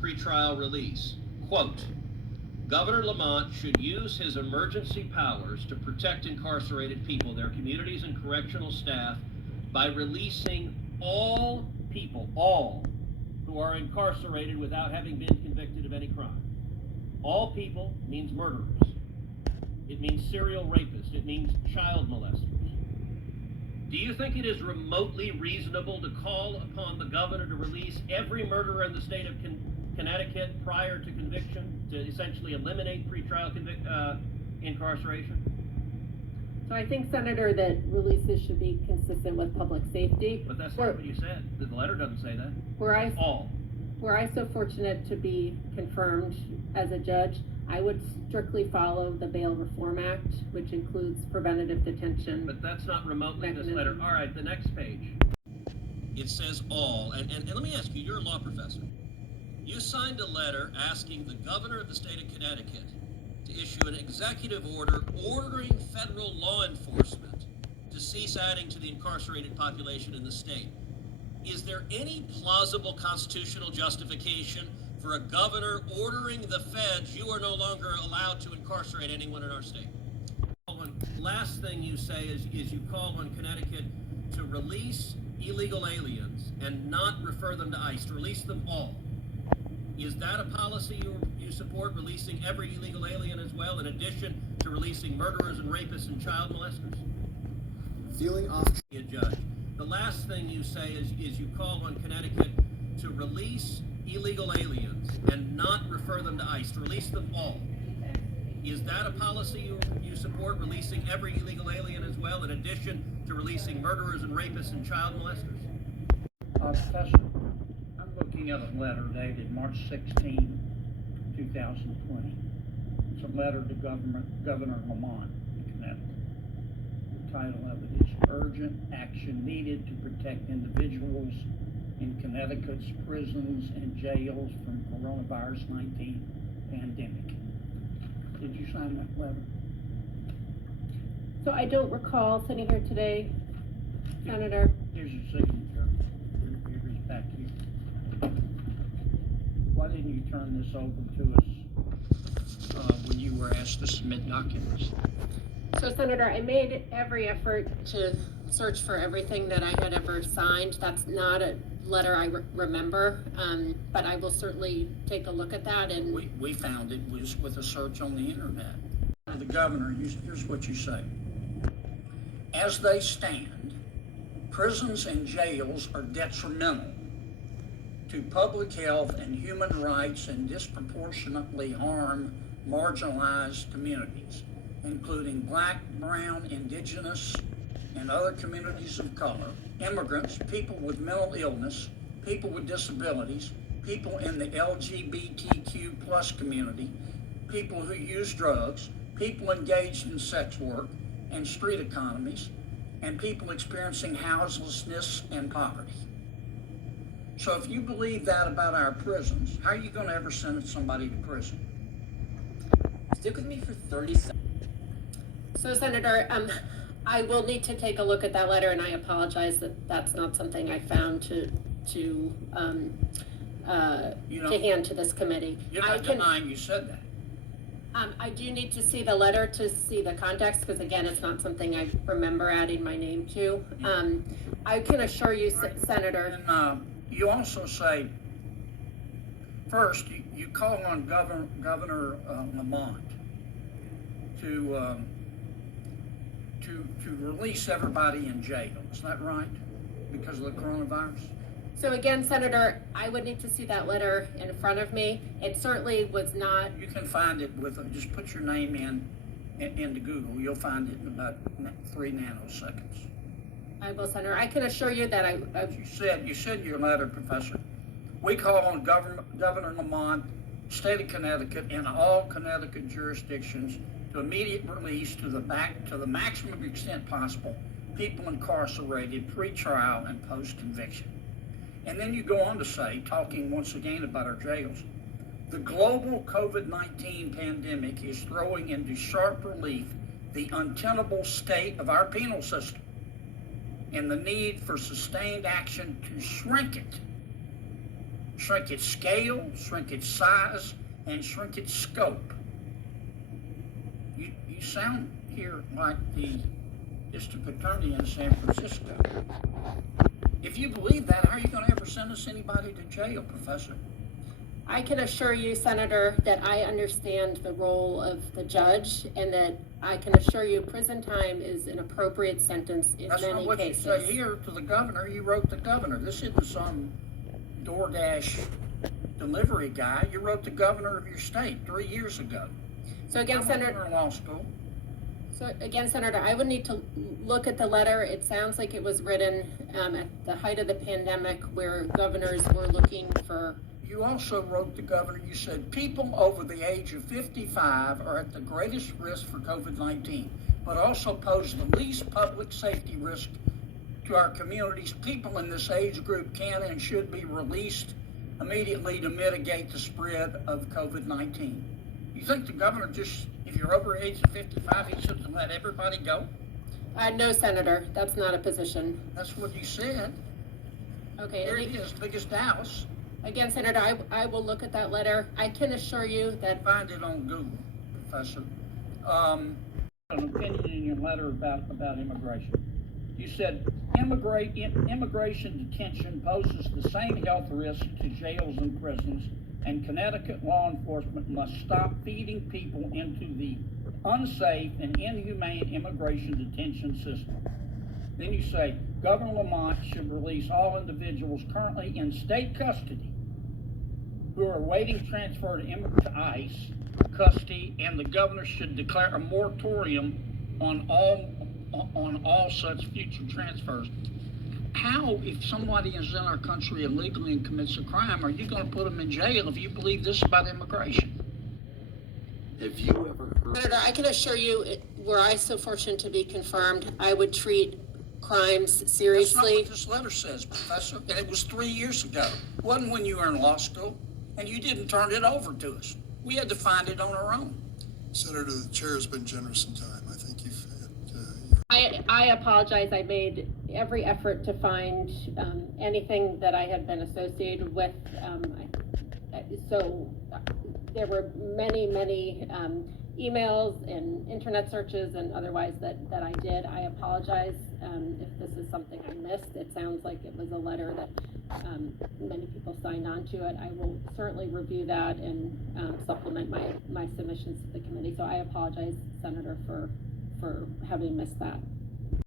pretrial release. Quote, Governor Lamont should use his emergency powers to protect incarcerated people, their communities, and correctional staff by releasing all people, all who are incarcerated without having been convicted of any crime. All people means murderers. It means serial rapists. It means child molesters. Do you think it is remotely reasonable to call upon the governor to release every murderer in the state of Connecticut prior to conviction, to essentially eliminate pretrial incarceration? So I think, Senator, that releases should be consistent with public safety. But that's not what you said. The letter doesn't say that. Were I so fortunate to be confirmed as a judge, I would strictly follow the Bail Reform Act, which includes preventative detention. But that's not remotely this letter. All right, the next page. It says all, and let me ask you, you're a law professor. You signed a letter asking the governor of the state of Connecticut to issue an executive order ordering federal law enforcement to cease adding to the incarcerated population in the state. Is there any plausible constitutional justification for a governor ordering the feds, you are no longer allowed to incarcerate anyone in our state? Last thing you say is you call on Connecticut to release illegal aliens and not refer them to ICE, to release them all. Is that a policy you support, releasing every illegal alien as well, in addition to releasing murderers and rapists and child molesters? Feeling off. A judge. The last thing you say is you call on Connecticut to release illegal aliens and not refer them to ICE, to release them all. Is that a policy you support, releasing every illegal alien as well, in addition to releasing murderers and rapists and child molesters? Professor, I'm looking at a letter dated March 16, 2020. It's a letter to Governor Lamont in Connecticut. The title of it is Urgent Action Needed to Protect Individuals in Connecticut's Prisons and Jails from Coronavirus 19 Pandemic. Did you sign that letter? So I don't recall sitting here today, Senator. Here's your signature. Here's back here. Why didn't you turn this over to us when you were asked to submit documents? So, Senator, I made every effort to search for everything that I had ever signed. That's not a letter I remember, but I will certainly take a look at that. And we found it was with a search on the internet. The governor, here's what you say. As they stand, prisons and jails are detrimental to public health and human rights and disproportionately harm marginalized communities, including Black, Brown, Indigenous, and other communities of color, immigrants, people with mental illness, people with disabilities, people in the LGBTQ plus community, people who use drugs, people engaged in sex work and street economies, and people experiencing houselessness and poverty. So if you believe that about our prisons, how are you going to ever send somebody to prison? Stick with me for 30 seconds. so, Senator, I will need to take a look at that letter, and I apologize that that's not something I found to hand to this committee. You're not denying you said that. I do need to see the letter to see the context, because again, it's not something I remember adding my name to. I can assure you, Senator. And you also say, first, you call on Governor Lamont to release everybody in jail. Is that right? Because of the coronavirus? So again, Senator, I would need to see that letter in front of me. It certainly was not. You can find it with, just put your name into Google. You'll find it in about 3 nanoseconds. I will, Senator. I can assure you that You said in your letter, Professor, we call on Governor Lamont, state of Connecticut, and all Connecticut jurisdictions to immediate release to the maximum extent possible people incarcerated pre-trial and post-conviction. And then you go on to say, talking once again about our jails, the global COVID-19 pandemic is throwing into sharp relief the untenable state of our penal system and the need for sustained action to shrink it. shrink its scale, shrink its size, and shrink its scope. You sound here like the district attorney in San Francisco. If you believe that, how are you going to ever sentence anybody to jail, Professor? I can assure you, Senator, that I understand the role of the judge and that I can assure you prison time is an appropriate sentence in That's not many what cases. you say here to the governor. You wrote the governor. This isn't some DoorDash delivery guy. You wrote the governor of your state 3 years ago. So again, I'm Senator, in law school. Senator, I would need to look at the letter. It sounds like it was written at the height of the pandemic where governors were looking for. You also wrote the governor, you said people over the age of 55 are at the greatest risk for COVID-19, but also pose the least public safety risk to our communities. People in this age group can and should be released immediately to mitigate the spread of COVID-19. You think the governor just, if you're over the age of 55, he should let everybody go? No, Senator, that's not a position. That's what you said. Okay. There it is, big as Dallas. Again, Senator, I will look at that letter. I can assure you that. Find it on Google, Professor. An opinion in your letter about immigration. You said immigration detention poses the same health risk to jails and prisons, and Connecticut law enforcement must stop feeding people into the unsafe and inhumane immigration detention system. Then you say Governor Lamont should release all individuals currently in state custody who are awaiting transfer to ICE custody, and the governor should declare a moratorium on all such future transfers. How, if somebody is in our country illegally and commits a crime, are you going to put them in jail if you believe this about immigration? Have you ever heard? Senator, I can assure you, were I so fortunate to be confirmed, I would treat crimes That's not seriously. what this letter says, Professor, and it was 3 years ago. It wasn't when you were in law school, and you didn't turn it over to us. We had to find it on our own. Senator, the chair has been generous in time. I think you've I apologize. I made every effort to find anything that I had been associated with. So there were many emails and internet searches and otherwise that I did. I apologize if this is something I missed. It sounds like it was a letter that many people signed on to it. I will certainly review that and supplement my submissions to the committee. So I apologize, Senator, for having missed that.